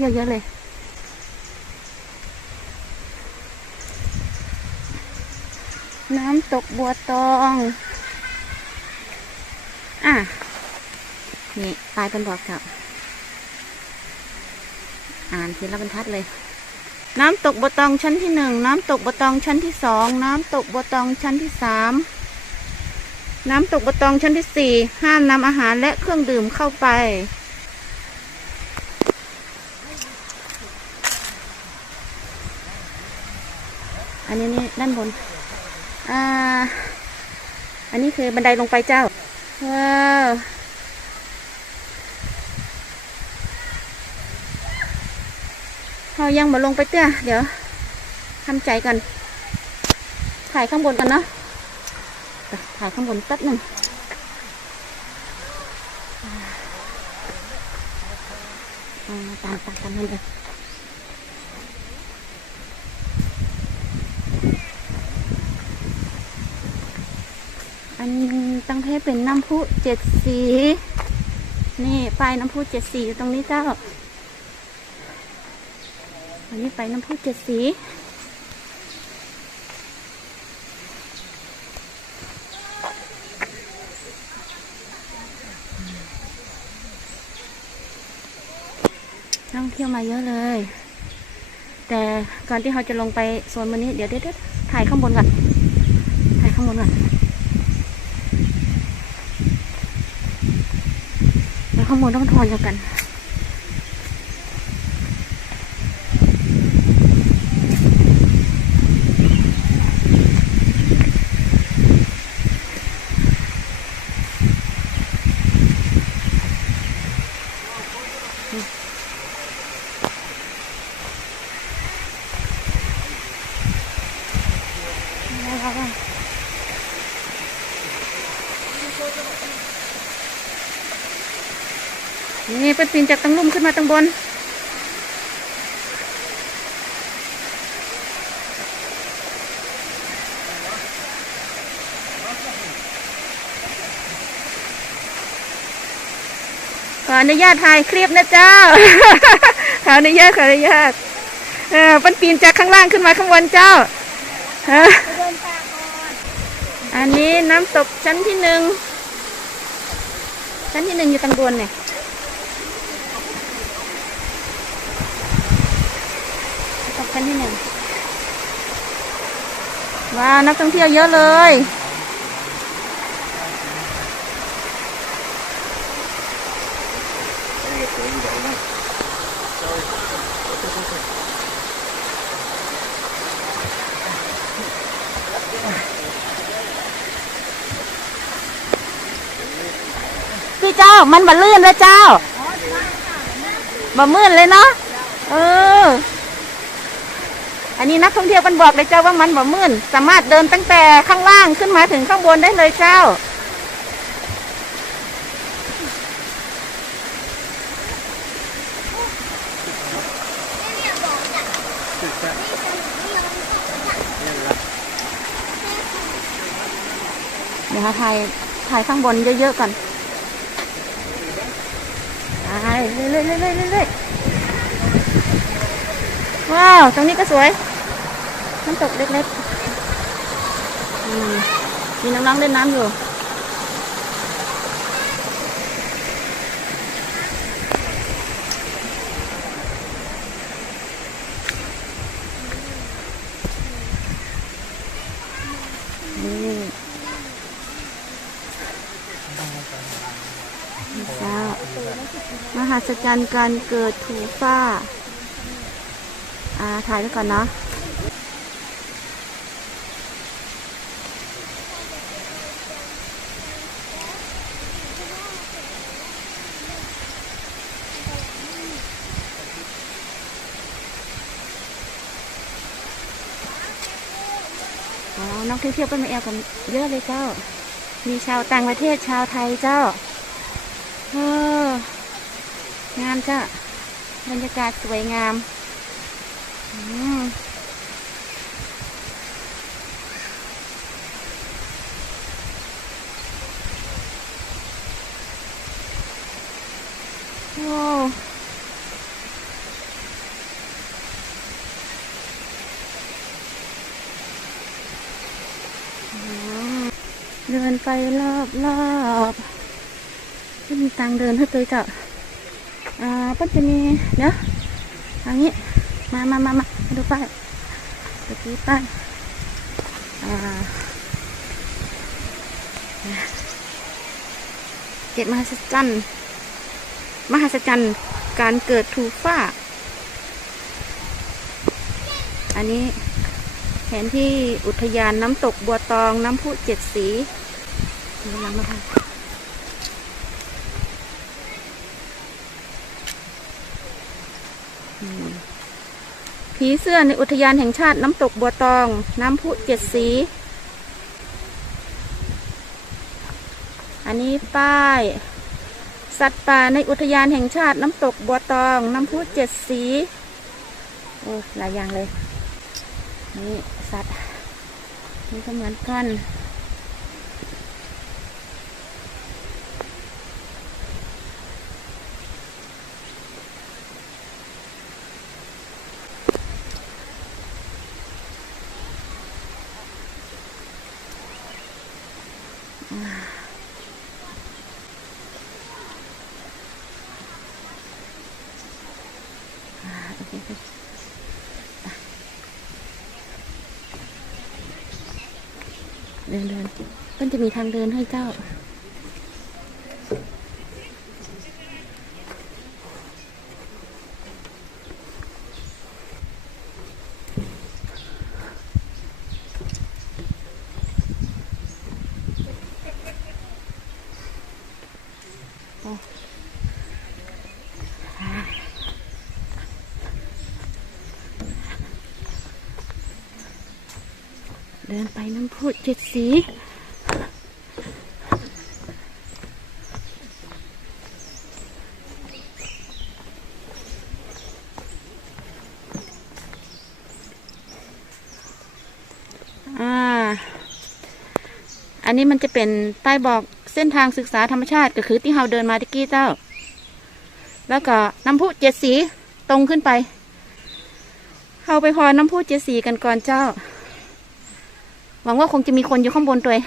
เที่ยวเยอะเลย น้ำตกบัวตอง อะ นี่ปลายเป็นบอกกับ อ่านทีละบรรทัดเลย น้ำตกบัวตองชั้นที่หนึ่ง น้ำตกบัวตองชั้นที่สอง น้ำตกบัวตองชั้นที่สามน้ำตกบัวตองชั้นที่สี่ ห้ามนำอาหารและเครื่องดื่มเข้าไป อันนี้นี่ด้านบน อ่า อันนี้คือบันไดลงไปเจ้า ว้าวเรายังมาลงไปเตี้ยเดี๋ยวทำใจกัน ถ่ายข้างบนกันเนาะไปถ่ายข้างบนแป๊บหนึ่งอ่าตามตามตามนั่นเลย อันตั้งเทพเป็นน้ำพุเจ็ดสี นี่ไปน้ำพุเจ็ดสีอยู่ตรงนี้เจ้า อันนี้ไปน้ำพุเจ็ดสีนักท่องเที่ยวมาเยอะเลย แต่ก่อนที่เราจะลงไปโซนวันนี้ เดี๋ยวเดี๋ยวเดี๋ยวถ่ายข้างบนก่อน ถ่ายข้างบนก่อน แล้ว ข้างบนต้องทอนกันนี่ นี่ป็นปีนจากตังลุ่มขึ้นมาตังบน ขออนุญาตถ่ายคลิปนะเจ้า ขออนุญาตขออนุญาตเออเป็นปีนจากข้างล่างขึ้นมาข้างบนเจ้าอันนี้น้ำตกชั้นที่หนึ่ง ชั้นที่หนึ่งอยู่ตังบนเนี่ย กชั้นที่หนึ่งว้าวนักท่องเที่ยวเยอะเลยพี่เจ้ามันบ่ลื่นเลยเจ้าบ่มื่นเลยเนาะเออ อันนี้นักท่องเที่ยวมันบอกเลยเจ้าว่ามันบ่มื่นสามารถเดินตั้งแต่ข้างล่างขึ้นมาถึงข้างบนได้เลยเจ้า เดี๋ยวถ่ายถ่ายข้างบนเยอะๆก่อนถ่ายเรื่อยๆเรื่อยๆเรื่อยๆว้าว ตรงนี้ก็สวย น้ำตกเล็กๆมีน้องๆเล่นน้ำอยู่ดีเจ้ามหัศจรรย์การเกิดถูฟ้า อ่า ถ่ายไว้ก่อนเนาะ อ๋อนักท่องเที่ยวเป็นมาแอลกันเยอะเลยเจ้า มีชาวต่างประเทศชาวไทยเจ้าเอองามเจ้าบรรยากาศสวยงามอืมโอ้ เดินไปรอบรอบไม่มีตังเดินให้ตัวเจ้าอ่าก็จะมีเดี๋ยวทางนี้มามามามามาดูป้ายตะกี้ป้ายอ่าเจ็ดมหัศจรรย์มหัศจรรย์การเกิดทูฟ้า อันนี้แผนที่อุทยานน้ำตกบัวตองน้ำพุเจ็ดสี ดูหลังมาค่ะผีเสื้อในอุทยานแห่งชาติน้ำตกบัวตอง น้ำพุเจ็ดสี อันนี้ป้าย สัตว์ป่าในอุทยานแห่งชาติน้ำตกบัวตอง น้ำพุเจ็ดสี โอ้หลายอย่างเลย นี่สัตว์ นี่ก็เหมือนกัน เดินเดินเดินมันจะมีทางเดินให้เจ้า เดินไปน้ำพุเจ็ดสีอ่าอันนี้มันจะเป็นป้บอกเส้นทางศึกษาธรรมชาติก็คือที่เราเดินมาตะกี้เจ้า แล้วก็น้ำพุเจ็ดสีตรงขึ้นไป เข้าไปพอน้ำพุเจ็ดสีกันก่อนเจ้า หวังว่าคงจะมีคนอยู่ข้างบนตัวย